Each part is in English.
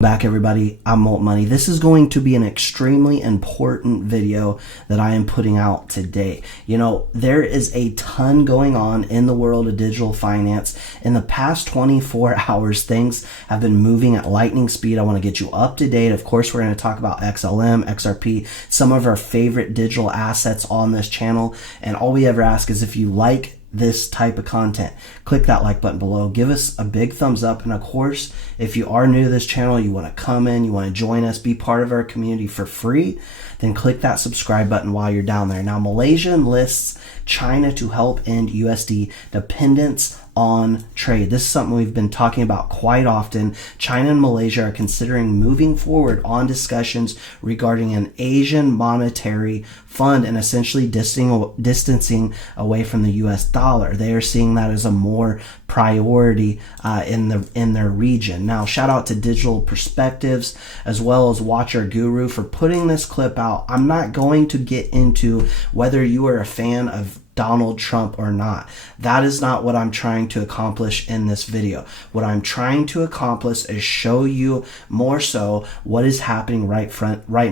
Back everybody, I'm Molt Money. This is going to be an extremely important video that I am putting out today. You know, there is a ton going on in the world of digital finance. In the past 24 hours, things have been moving at lightning speed. I want to get you up to date. Of course, we're going to talk about XLM, XRP, some of our favorite digital assets on this channel. And all we ever ask is if you like this type of content, click that like button below, give us a big thumbs up, and of course, if you are new to this channel, you want to come in, you want to join us, be part of our community for free, then click that subscribe button while you're down there. Now, Malaysia enlists China to help end USD dependence on trade. This is something we've been talking about quite often. China and Malaysia are considering moving forward on discussions regarding an Asian monetary fund and essentially distancing away from the US dollar. They are seeing that as a more priority in their region. Now, shout out to Digital Perspectives as well as Watcher Guru for putting this clip out. I'm not going to get into whether you are a fan of Donald Trump or not. That is not what I'm trying to accomplish in this video. What I'm trying to accomplish is show you more so what is happening right in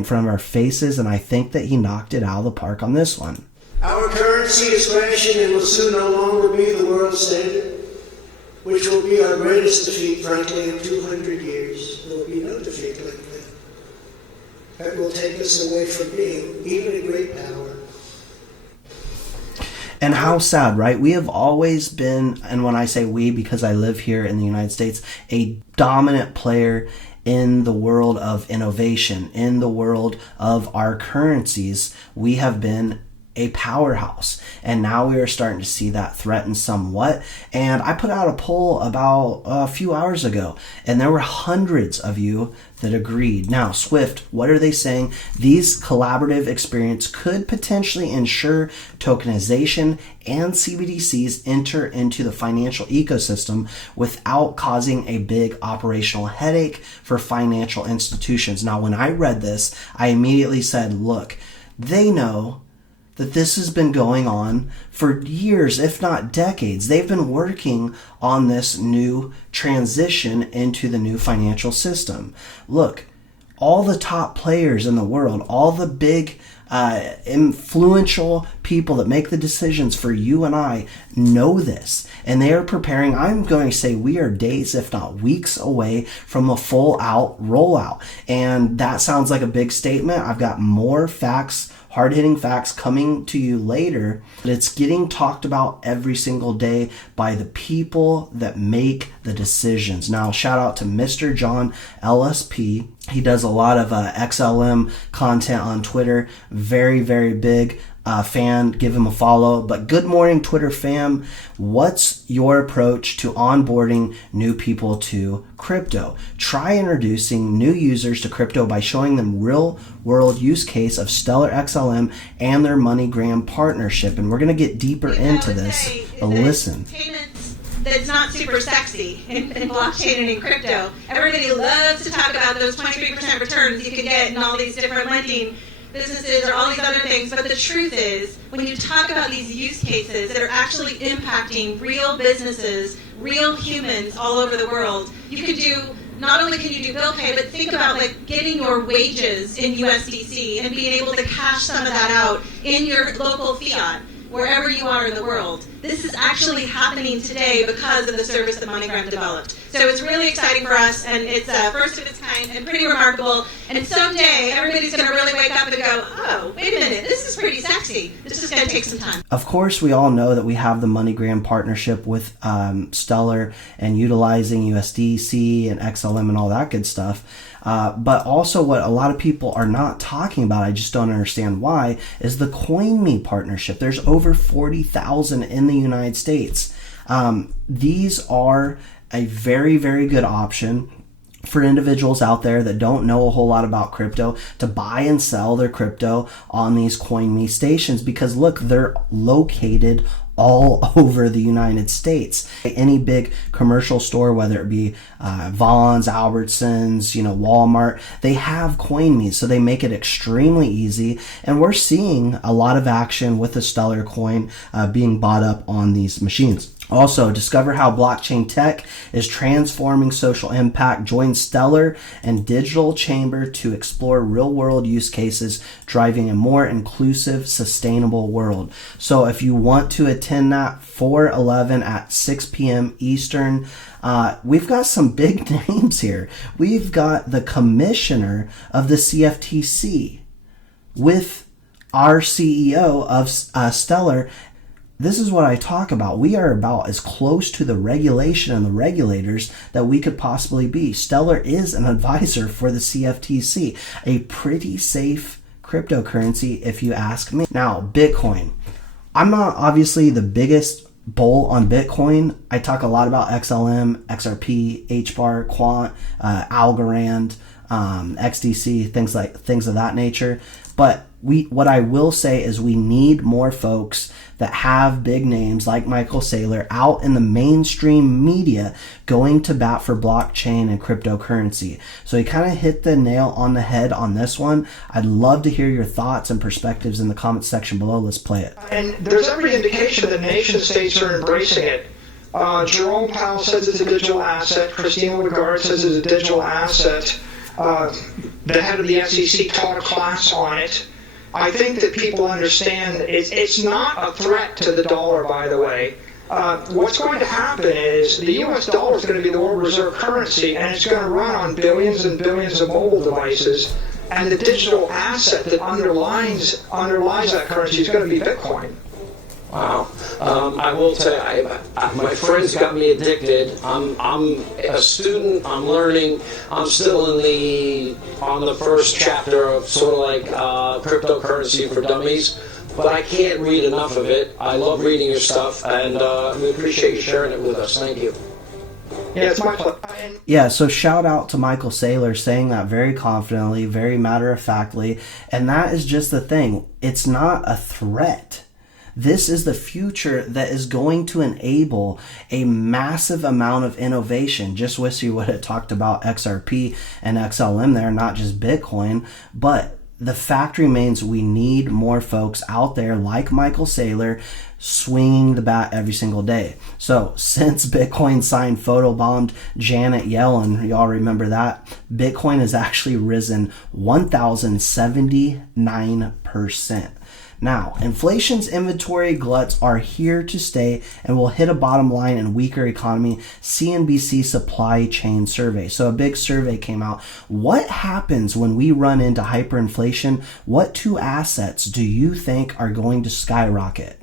front of our faces, and I think that he knocked it out of the park on this one. Our currency is crashing and will soon no longer be the world standard, which will be our greatest defeat, frankly, in 200 years. There will be no defeat like that. That will take us away from being even a great power. And how sad, right? We have always been, and when I say we, because I live here in the United States, a dominant player in the world of innovation, in the world of our currencies. We have been a powerhouse, and now we are starting to see that threatened somewhat. And I put out a poll about a few hours ago, and there were hundreds of you that agreed. Now, Swift, what are they saying? These collaborative experience could potentially ensure tokenization and CBDCs enter into the financial ecosystem without causing a big operational headache for financial institutions. Now, when I read this, I immediately said, look, they know that this has been going on for years, if not decades. They've been working on this new transition into the new financial system. Look, all the top players in the world, all the big influential people that make the decisions for you and I know this, and they are preparing. I'm going to say we are days, if not weeks, away from a full out rollout. And that sounds like a big statement. I've got more facts, hard-hitting facts coming to you later, but it's getting talked about every single day by the people that make the decisions. Now, shout out to Mr. John LSP. He does a lot of XLM content on Twitter. Very, very big fan. Give him a follow. But good morning, Twitter fam. What's your approach to onboarding new people to crypto? Try introducing new users to crypto by showing them real world use case of Stellar XLM and their MoneyGram partnership. And we're going to get deeper into this, but listen. That's not super sexy in blockchain and in crypto. Everybody loves to talk about those 23% returns you can get in all these different lending businesses or all these other things, but the truth is, when you talk about these use cases that are actually impacting real businesses, real humans all over the world, you can do, not only can you do bill pay, but think about like getting your wages in USDC and being able to cash some of that out in your local fiat, wherever you are in the world. This is actually happening today because of the service that MoneyGram developed. So it's really exciting for us, and it's first of its kind and pretty remarkable. And someday, everybody's going to really wake up and go, oh, wait a minute, this is pretty sexy. This is going to take some time. Of course, we all know that we have the MoneyGram partnership with Stellar and utilizing USDC and XLM and all that good stuff. But also what a lot of people are not talking about, I just don't understand why, is the CoinMe partnership. There's over 40,000 in the United States. These are a very, very good option for individuals out there that don't know a whole lot about crypto to buy and sell their crypto on these CoinMe stations, because look, they're located all over the United States. Any big commercial store, whether it be Vaughn's, Albertsons, Walmart, they have CoinMe, so they make it extremely easy. And we're seeing a lot of action with the Stellar coin being bought up on these machines. Also, discover how blockchain tech is transforming social impact. Join Stellar and Digital Chamber to explore real-world use cases, driving a more inclusive, sustainable world. So if you want to attend that, 4/11 at 6 p.m. Eastern, we've got some big names here. We've got the commissioner of the CFTC with our CEO of Stellar. This is what I talk about. We are about as close to the regulation and the regulators that we could possibly be. Stellar is an advisor for the CFTC, a pretty safe cryptocurrency if you ask me. Now, Bitcoin. I'm not obviously the biggest bull on Bitcoin. I talk a lot about XLM, XRP, HBAR, Quant, Algorand, XDC, things of that nature. But what I will say is we need more folks that have big names like Michael Saylor out in the mainstream media going to bat for blockchain and cryptocurrency. So he kind of hit the nail on the head on this one. I'd love to hear your thoughts and perspectives in the comments section below. Let's play it. And there's every indication that nation states are embracing it. Jerome Powell says it's a digital asset. Christine Lagarde says it's a digital asset. The head of the SEC taught a class on it. I think that people understand that it's not a threat to the dollar, by the way. What's going to happen is the U.S. dollar is going to be the world reserve currency, and it's going to run on billions and billions of mobile devices. And the digital asset that underlies that currency is going to be Bitcoin. Wow. I will tell you, my friends got me addicted. I'm a student. I'm learning. I'm still on the first chapter of sort of like cryptocurrency for dummies. But I can't read enough of it. I love reading your stuff, and we appreciate you sharing it with us. Thank you. Yeah, it's my pleasure. Yeah, so shout out to Michael Saylor saying that very confidently, very matter-of-factly. And that is just the thing. It's not a threat. This is the future that is going to enable a massive amount of innovation. Just wish you would have talked about XRP and XLM there, not just Bitcoin. But the fact remains we need more folks out there like Michael Saylor swinging the bat every single day. So since Bitcoin signed photobombed Janet Yellen, y'all remember that, Bitcoin has actually risen 1,079%. Now, inflation's inventory gluts are here to stay and will hit a bottom line in weaker economy. CNBC supply chain survey. So a big survey came out. What happens when we run into hyperinflation? What two assets do you think are going to skyrocket?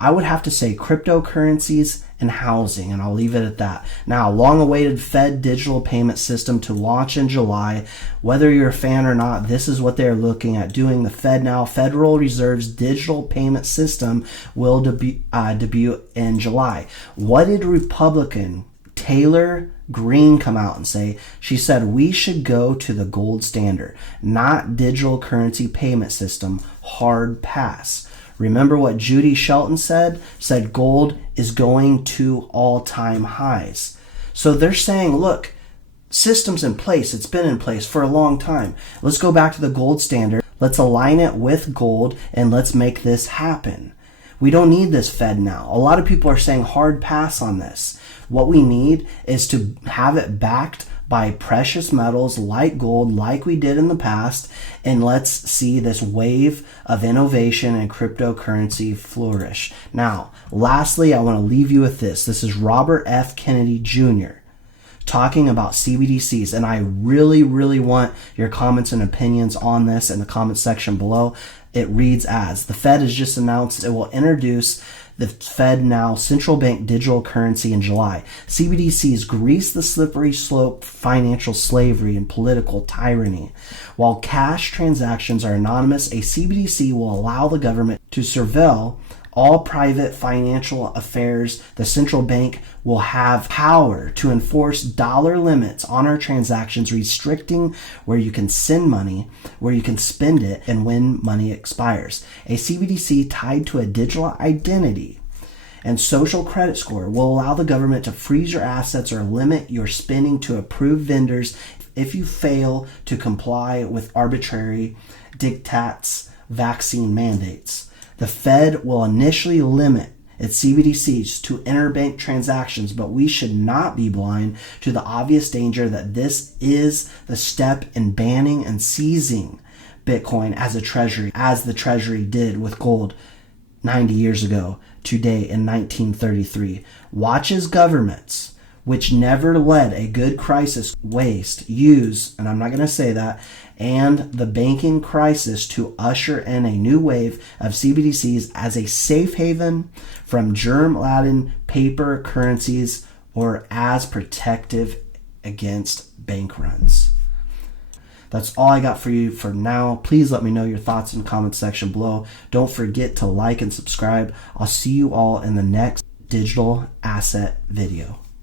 I would have to say cryptocurrencies and housing, and I'll leave it at that. Now, long-awaited Fed digital payment system to launch in July. Whether you're a fan or not, this is what they're looking at doing. The FEDNOW, Federal Reserve's digital payment system, will debut in July. What did Republican Taylor Greene come out and say? She said we should go to the gold standard, not digital currency payment system, hard pass. Remember what Judy Shelton said? Said gold is going to all-time highs. So they're saying, look, system's in place. It's been in place for a long time. Let's go back to the gold standard. Let's align it with gold and let's make this happen. We don't need this Fed now. A lot of people are saying hard pass on this. What we need is to have it backed by precious metals like gold, like we did in the past, and let's see this wave of innovation and cryptocurrency flourish. Now, lastly, I want to leave you with this. This is Robert F. Kennedy Jr. talking about CBDCs, and I really, really want your comments and opinions on this in the comment section below. It reads as, the Fed has just announced it will introduce the FEDNOW central bank digital currency in July. CBDCs grease the slippery slope financial slavery and political tyranny. While cash transactions are anonymous, a CBDC will allow the government to surveil all private financial affairs. The central bank will have power to enforce dollar limits on our transactions, restricting where you can send money, where you can spend it, and when money expires. A CBDC tied to a digital identity and social credit score will allow the government to freeze your assets or limit your spending to approved vendors if you fail to comply with arbitrary diktats, vaccine mandates. The Fed will initially limit its CBDCs to interbank transactions, but we should not be blind to the obvious danger that this is the step in banning and seizing Bitcoin as a treasury, as the treasury did with gold 90 years ago today in 1933. Watch as governments, which never let a good crisis waste, use, and I'm not going to say that, and the banking crisis to usher in a new wave of CBDCs as a safe haven from germ-laden paper currencies or as protective against bank runs. That's all I got for you for now. Please let me know your thoughts in the comment section below. Don't forget to like and subscribe. I'll see you all in the next digital asset video.